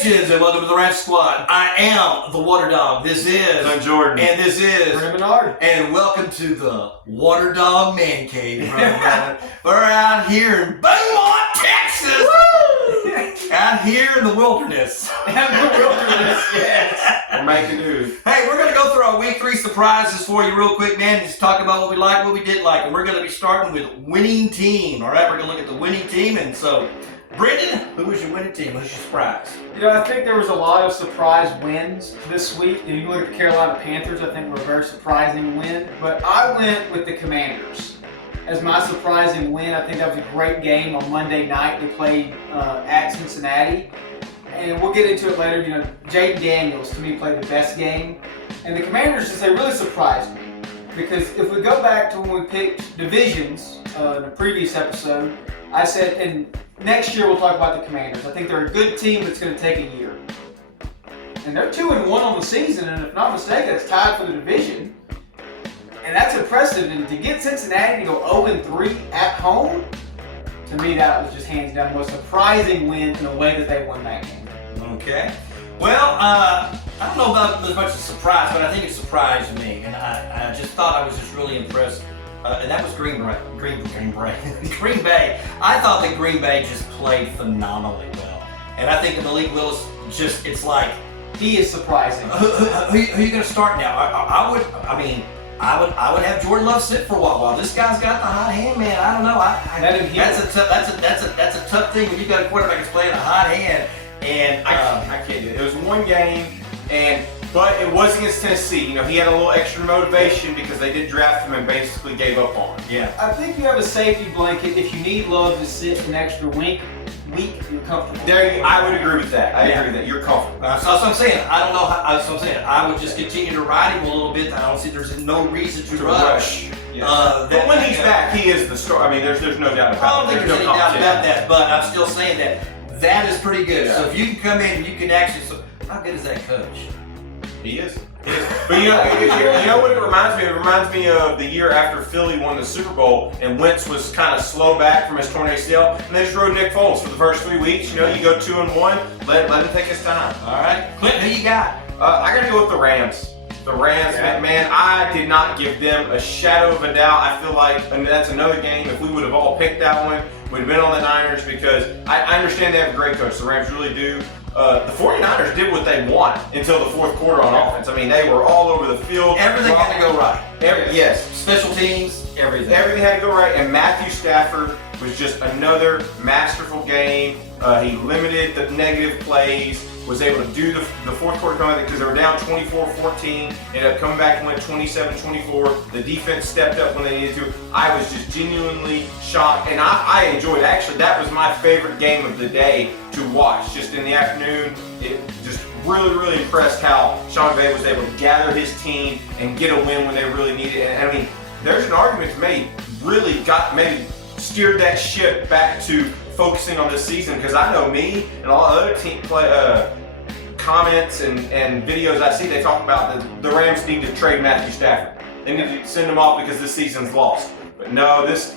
Salutations and welcome to the Rant Squad. I am the Water Dog. This is I'm Jordan. And this is Bernard. And welcome to the Water Dog Man Cave. We're out here in Beaumont, Texas. Out here in the wilderness. Yes. We're making news. Hey, we're going to go through our week 3 surprises for you real quick, man. Just talk about what we like, what we didn't like. And we're going to be starting with winning team. All right, we're going to look at the winning team. And so, Brendan, who was your winning team? Who's your surprise? You know, I think there was a lot of surprise wins this week. If you look at the Carolina Panthers, I think were a very surprising win. But I went with the Commanders as my surprising win. I think that was a great game on Monday night. They played at Cincinnati. And we'll get into it later. You know, Jaden Daniels, to me, played the best game. And the Commanders, just they really surprised me. Because if we go back to when we picked divisions in the previous episode, I said, and next year we'll talk about the Commanders. I think they're a good team that's going to take a year. And they're 2-1 on the season, and if not mistaken, it's tied for the division. And that's impressive. And to get Cincinnati to go 0-3 at home, to me that was just hands down the most surprising win in the way that they won that game. Okay. Well, I don't know about as much as a surprise, but I think it surprised me. And I just thought I was just really impressed. And that was Green Bay. Green Bay. I thought that Green Bay just played phenomenally well. And I think Malik Willis just, it's like, He is surprising. who are you going to start now? I would have Jordan Love sit for a while. This guy's got the hot hand, man. I don't know. That's a tough thing when you got a quarterback that's playing a hot hand. And I can't do it. It was one game, but it was against Tennessee. You know, he had a little extra motivation because they did draft him and basically gave up on him. yeah. I think you have a safety blanket. If you need Love to sit an extra week, you're comfortable. I would agree with that. I agree with that. You're comfortable. So that's what I'm saying. I don't know. That's what I'm saying. I would just continue to ride him a little bit. I don't see there's no reason to rush. Yes. But when he's back, he is the star. I mean, there's no doubt about it. I don't think there's any doubt competition. about that. But I'm still saying that is pretty good. Yeah. So if you can come in and you can actually, how good is that coach? He is. But you know what it reminds me of? It reminds me of the year after Philly won the Super Bowl and Wentz was kind of slow back from his torn ACL, and they just rode Nick Foles for the first 3 weeks. You know, you go 2-1, let him take his time. All right, Clint, who you got? I got to go with the Rams. The Rams, man, I did not give them a shadow of a doubt. I feel like that's another game. If we would have all picked that one, we'd have been on the Niners because I understand they have a great coach. The Rams really do. The 49ers did what they want until the fourth quarter on offense. I mean, they were all over the field. Everything had to go right. Yes. Special teams, everything. Everything had to go right, and Matthew Stafford was just another masterful game. He limited the negative plays, was able to do the fourth quarter comeback because they were down 24-14, ended up coming back and went 27-24. The defense stepped up when they needed to. I was just genuinely shocked, and I enjoyed it. Actually, that was my favorite game of the day to watch. Just in the afternoon, it just really impressed how Sean McVay was able to gather his team and get a win when they really needed it. And I mean, there's an argument to be made, maybe steered that ship back to focusing on this season, because I know me and all other team comments and videos I see, they talk about the Rams need to trade Matthew Stafford. They need to send him off because this season's lost. But no, this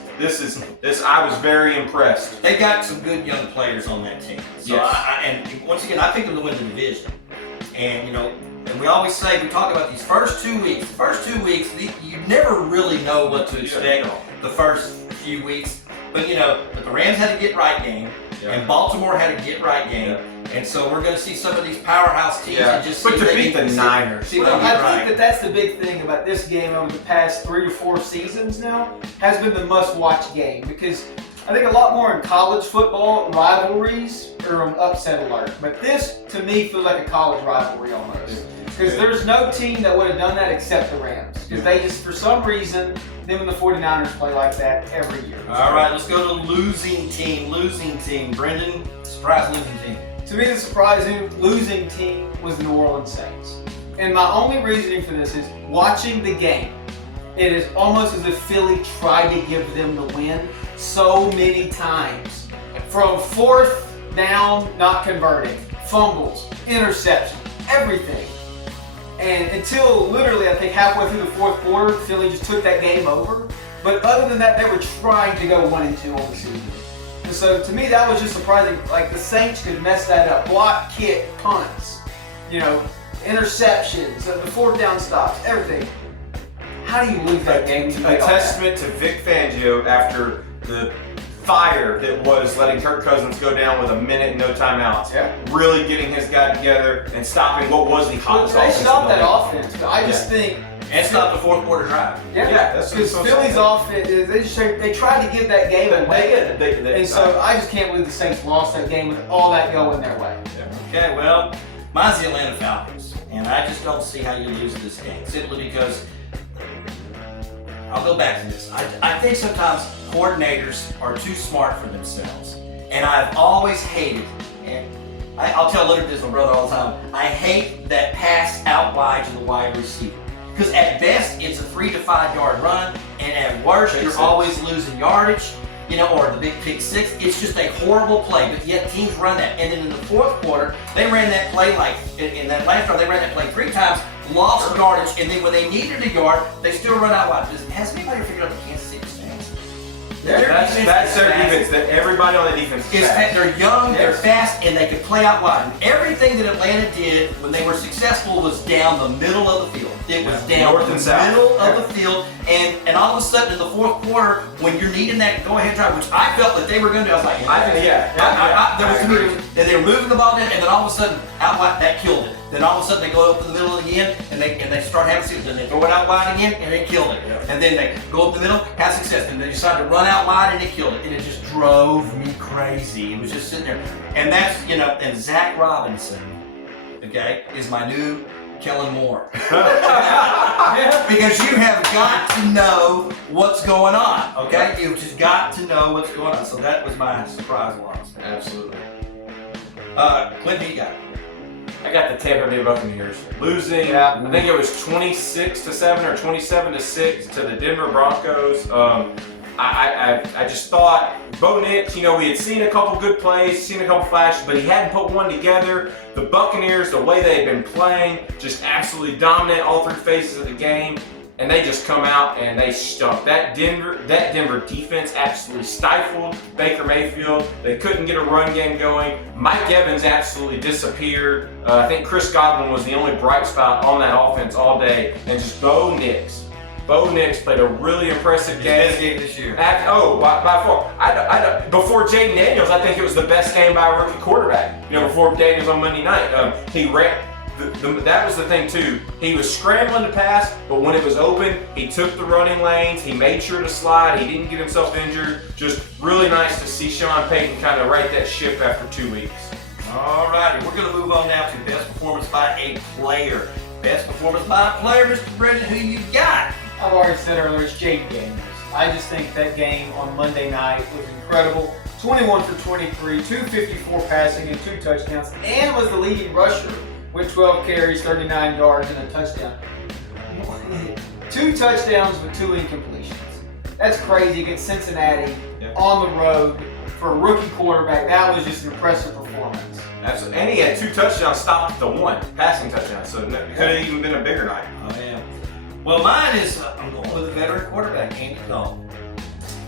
I was very impressed. They got some good young players on that team. So Yes. and once again, I picked them to win the division. And you know, and we always say, we talk about these first 2 weeks. The first 2 weeks, you never really know what to expect the first few weeks. But you know, the Rams had a get-right game, and Baltimore had a get-right game. And so we're going to see some of these powerhouse teams and just see but to beat the Niners. I think that's the big thing about this game over the past 3 to 4 seasons now, has been the must-watch game. Because I think a lot more in college football, rivalries are on upset alert. But this, to me, feels like a college rivalry almost. Because there's no team that would have done that except the Rams. Because they just, for some reason, them and the 49ers play like that every year. All right, let's go to losing team. Brendan, surprise losing team. To me, the surprising losing team was the New Orleans Saints. And my only reasoning for this is watching the game. It is almost as if Philly tried to give them the win so many times. From fourth down, not converting, fumbles, interceptions, everything. And until literally, I think halfway through the fourth quarter, Philly just took that game over. But other than that, they were trying to go 1-2 on the season. The And so to me, that was just surprising. Like the Saints could mess that up. Block, kick, punts, interceptions, the fourth down stops, everything. How do you lose that game? A testament to Vic Fangio after the fire that was letting Kirk Cousins go down with a minute and no timeouts. Yeah. Really getting his guy together and stopping what was the hottest They offense. stopped that offense, but I just think. And stop the fourth quarter drive. Yeah, that's because what Philly's offense, they tried to give that game away. And so I just can't believe the Saints lost that game with all that going their way. Okay, well, mine's the Atlanta Falcons, and I just don't see how you lose this game simply because I'll go back to this. I think sometimes coordinators are too smart for themselves, and I've always hated, and I'll tell Leonard this, my brother, all the time. I hate that pass out wide to the wide receiver. Because at best, it's a 3 to 5 yard run, and at worst, you're always losing yardage, or the big pick six. It's just a horrible play, but yet teams run that. And then in the fourth quarter, they ran that play like, in that last drive, they ran that play 3 times, lost yardage, and then when they needed a yard, they still run out wide. Has anybody figured out the Kansas City Saints? That's their defense. That everybody on the defense is fast. They're young, they're fast, and they can play out wide. And everything that Atlanta did when they were successful was down the middle of the field. It was down North the and south. middle of the field, and all of a sudden in the fourth quarter, when you're needing that go-ahead drive, which I felt that they were going to do, I was like, there was to me, and they were moving the ball in, and then all of a sudden out wide, that killed it. Then all of a sudden they go up in the middle again, and they start having success. Then they throw it out wide again, and they killed it. And then they go up the middle, have success. And they decide to run out wide, and they killed it. And it just drove me crazy. It was just sitting there. And that's, and Zach Robinson, okay, is my new Kellen Moore. Because you have got to know what's going on, okay? You've just got to know what's going on. So that was my surprise loss. Absolutely. Clint, who you got? I got the Tampa Bay Buccaneers losing. I think it was 26-7 or 27-6 to the Denver Broncos. I just thought Bo Nix, we had seen a couple good plays, seen a couple flashes, but he hadn't put one together. The Buccaneers, the way they had been playing, just absolutely dominant all 3 phases of the game. And they just come out and they stunk. That Denver defense absolutely stifled Baker Mayfield. They couldn't get a run game going. Mike Evans absolutely disappeared. I think Chris Godwin was the only bright spot on that offense all day. And just Bo Nix. Bo Nix played a really impressive game. Best game this year. By far. Before Jaden Daniels, I think it was the best game by a rookie quarterback. Before Daniels on Monday night. He ran. That was the thing too. He was scrambling to pass, but when it was open, he took the running lanes. He made sure to slide. He didn't get himself injured. Just really nice to see Sean Payton kind of right that ship after 2 weeks. All righty, we're going to move on now to best performance by a player. Best performance by a player, Mr. Brendan, who you got? I've already said earlier, it's Jake Daniels. I just think that game on Monday night was incredible. 21 for 23, 254 passing and 2 touchdowns, and was the leading rusher with 12 carries, 39 yards, and a touchdown. 2 touchdowns with 2 incompletions. That's crazy against Cincinnati on the road for a rookie quarterback. That was just an impressive performance. Absolutely. And he had 2 touchdowns stopped at the 1 passing touchdown, so it could have even been a bigger night. Oh, yeah. Well, mine is, I'm going with a veteran quarterback, Andy Dalton.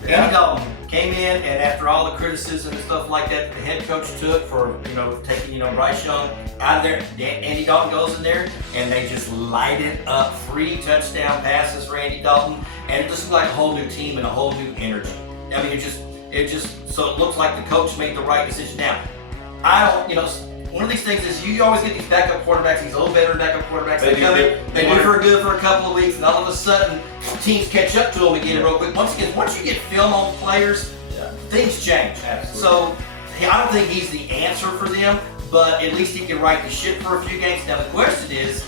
Andy Dalton came in, and after all the criticism and stuff like that the head coach took for, taking, Bryce Young out of there, Andy Dalton goes in there, and they just lighted up 3 touchdown passes for Andy Dalton, and it just looked like a whole new team and a whole new energy. I mean, so it looks like the coach made the right decision. Now, one of these things is you always get these backup quarterbacks, these old veteran backup quarterbacks. They do for good for a couple of weeks, and all of a sudden teams catch up to them again real quick. Once you get film on players, things change. Absolutely. So I don't think he's the answer for them, but at least he can right the ship for a few games. Now the question is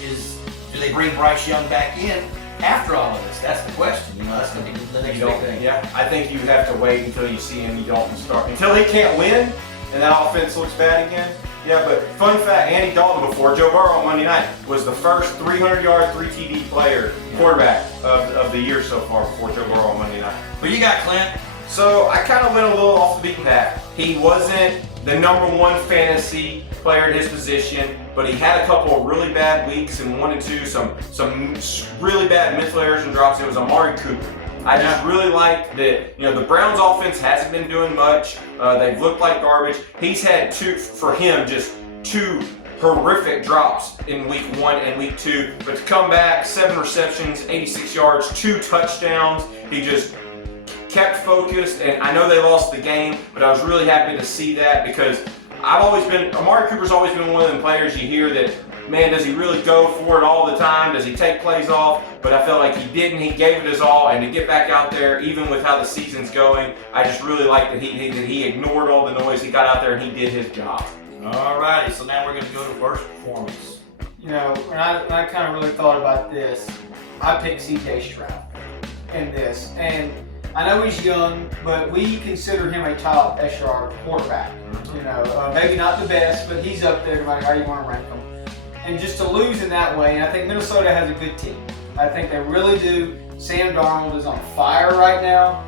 do they bring Bryce Young back in after all of this? That's the question. That's going to be the next big thing. Yeah, I think you have to wait until you see Andy Dalton start. Until he can't win and that offense looks bad again. Yeah, but fun fact, Andy Dalton before Joe Burrow on Monday night was the first 300-yard, 3 TD quarterback of the year so far before Joe Burrow on Monday night. But you got Clint. So I kind of went a little off the beaten path. He wasn't the #1 fantasy player at his position, but he had a couple of really bad weeks in 1 and 2, some really bad mental errors and drops. It was Amari Cooper. I just really like that, the Browns offense hasn't been doing much. They've looked like garbage. He's had just two horrific drops in week 1 and week 2, but to come back, 7 receptions, 86 yards, 2 touchdowns. He just kept focused, and I know they lost the game, but I was really happy to see that because Amari Cooper's always been one of them players you hear that, man, does he really go for it all the time? Does he take plays off? But I felt like he didn't. He gave it his all, and to get back out there, even with how the season's going, I just really like that he ignored all the noise. He got out there and he did his job. All righty, so now we're going to go to worst performance. When I kind of really thought about this, I picked C.J. Stroud in this. And I know he's young, but we consider him a top echelon quarterback. Maybe not the best, but he's up there no matter how you want to rank him. And just to lose in that way, and I think Minnesota has a good team. I think they really do. Sam Darnold is on fire right now.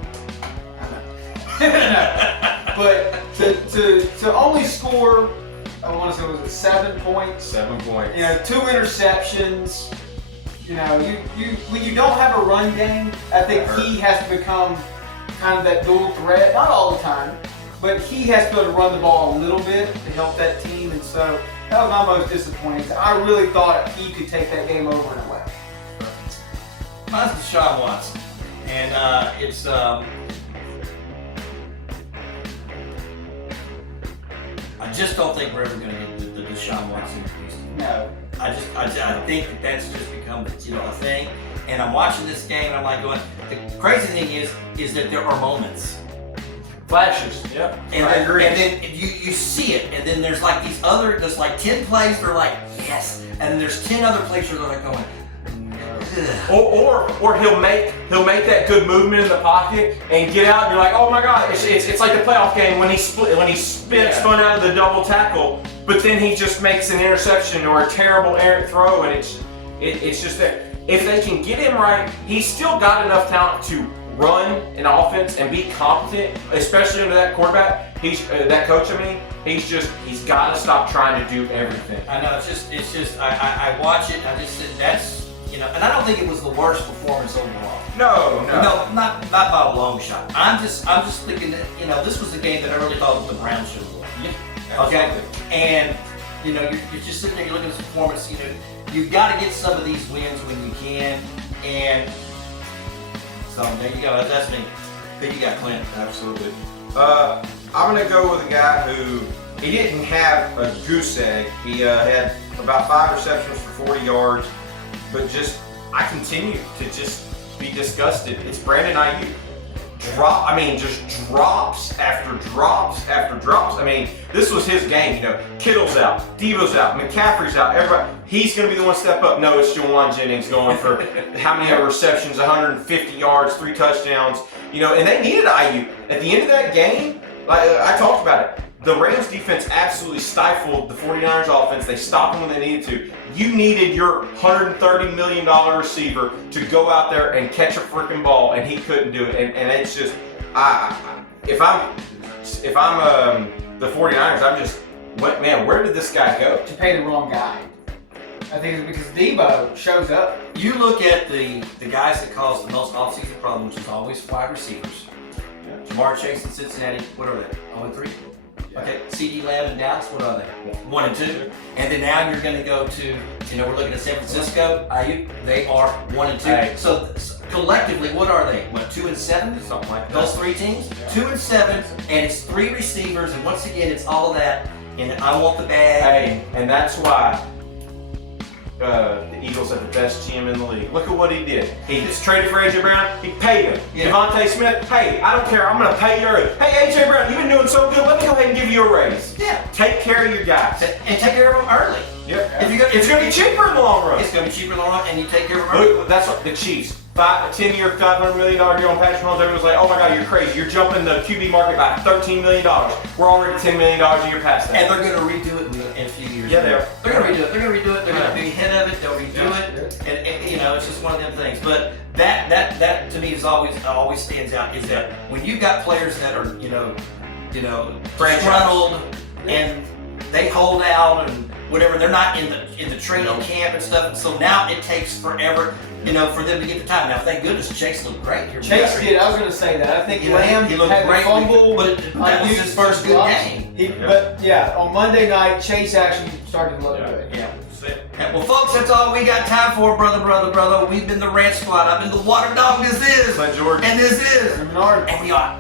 But to only score, I want to say, was it 7 points? 7 points. 2 interceptions. When you don't have a run game, I think he has to become kind of that dual threat. Not all the time, but he has to be able to run the ball a little bit to help that team. And so that was my most disappointing. I really thought he could take that game over in a way. Mine's Deshaun Watson, and it's I just don't think we're ever going to get the Deshaun Watson piece. No. I think that's just become a thing. And I'm watching this game and I'm like going, the crazy thing is that there are moments. Flashes. Yeah. And I agree. And then you see it, and then there's like there's like 10 plays that are like, yes. And then there's 10 other plays that are like going, or he'll make that good movement in the pocket and get out and you're like, oh my God, it's like the playoff game when he spun out of the double tackle, but then he just makes an interception or a terrible errant throw, and it's just that if they can get him right, he's still got enough talent to run an offense and be competent, especially under that quarterback. That coach. He's got to stop trying to do everything. I know it's just I watch it. I just said that's. And I don't think it was the worst performance overall. No, not by a long shot. I'm just thinking that this was the game that I really thought the Browns should have won. Yeah, okay, and you're just sitting there, you're looking at this performance. You've got to get some of these wins when you can, and so there you go. That's me. Then you got Clint. Absolutely. I'm gonna go with a guy who he didn't have a goose egg. He had about 5 receptions for 40 yards. But I continue to just be disgusted. It's Brandon Ayuk. Just drops after drops after drops. This was his game. Kittle's out, Devo's out, McCaffrey's out. Everybody, he's going to be the one to step up. No, it's Jawan Jennings going for how many receptions? 150 yards, 3 touchdowns. And they needed Ayuk at the end of that game. Like I talked about it. The Rams defense absolutely stifled the 49ers offense. They stopped them when they needed to. You needed your $130 million receiver to go out there and catch a freaking ball, and he couldn't do it. And it's just, if I'm the 49ers, I'm just, man, where did this guy go? To pay the wrong guy. I think it's because Debo shows up. You look at the guys that cause the most offseason problems, which is always wide receivers. Jamar Chase in Cincinnati, what are they? 0-3? Okay, C.D. Lamb and Dallas, what are they? 1 and 2. And then now you're going to go to, we're looking at San Francisco. They are 1 and 2. Hey. So collectively, what are they? 2 and 7? Something like that. Those 3 teams? Yeah. 2 and 7, and it's 3 receivers, and once again, it's all of that. And I want the bag. Hey, and that's why the Eagles have the best GM in the league. Look at what he did. He just traded for A.J. Brown. He paid him. Yeah. Devontae Smith, hey, I don't care. I'm going to pay you a raise. Hey, A.J. Brown, you've been doing so good. Let me go ahead and give you a raise. Yeah. Take care of your guys. And take care of them early. Yep. It's going to be cheaper in the long run. It's going to be cheaper in the long run, and you take care of them early. Look, that's what the Chiefs. 10-year, $500 million deal on Patrick Mahomes. Everyone's like, oh my God, you're crazy. You're jumping the QB market by $13 million. We're already $10 million a year past that. And they're going to redo it in a few years. Yeah, they are. They're going to redo it. They're going to redo it. They're going to be ahead of it. They'll redo it. And it's just one of them things. But that to me is always stands out is that when you've got players that are disgruntled and they hold out and whatever. They're not in the training camp and stuff, and so now it takes forever, you know, for them to get the time. Now, thank goodness Chase looked great here. Chase did. I was going to say that. I think You know, Lamb he looked had great, the fumble, but that was his first good game. But yeah, on Monday night, Chase actually started to look good. Yeah. Well, folks, that's all we got time for, brother. We've been the Rant Squad. I've been the Water Dog. This is. Clint Jordan. And this is. Bernard. And we are